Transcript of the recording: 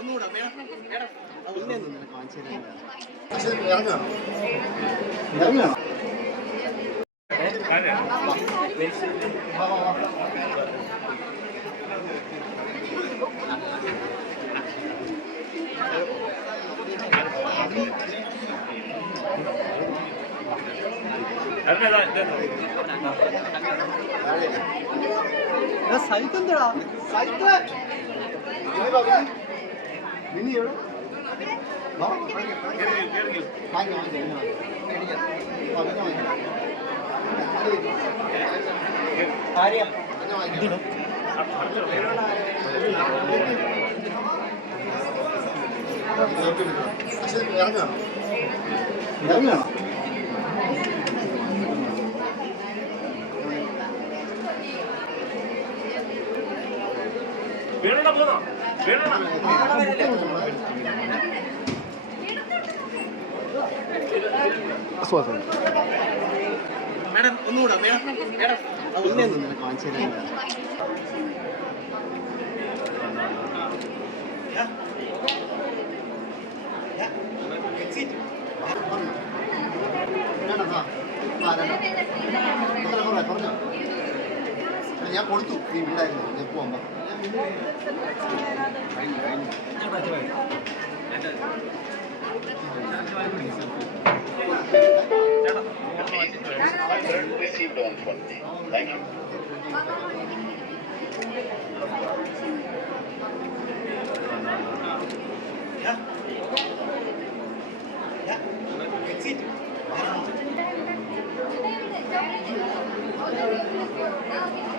ഒന്നുകൂടെ മേഡം അത് ഒന്നേ നിന്ന് ഇറങ്ങണം സൈക്കിൾ എന്താടാ? സൈക്കിൾ മിനി എവിടെ? വാ, വാങ്ങിക്കോ, വാങ്ങിക്കോ, വാങ്ങിക്കോ. വാ, പിന്നെ വാങ്ങിക്കോ. കാര്യം പിന്നെ വാങ്ങിക്കോ. പക്ഷേ ഇറങ്ങണം ഇറങ്ങണം വീണ പോന്നോ വീണ മേഡം ഒന്നുകൂടെ മേഡം മേഡം ഒന്നേ നിന്ന് വാങ്ങിച്ചു തരാം വേണം, ആ. ആ. ഞാൻ കൊടുത്തു നീ വീടായിരുന്നു ഞാൻ പോവാൻ വാ. received on Sunday. Thank you. Thank you.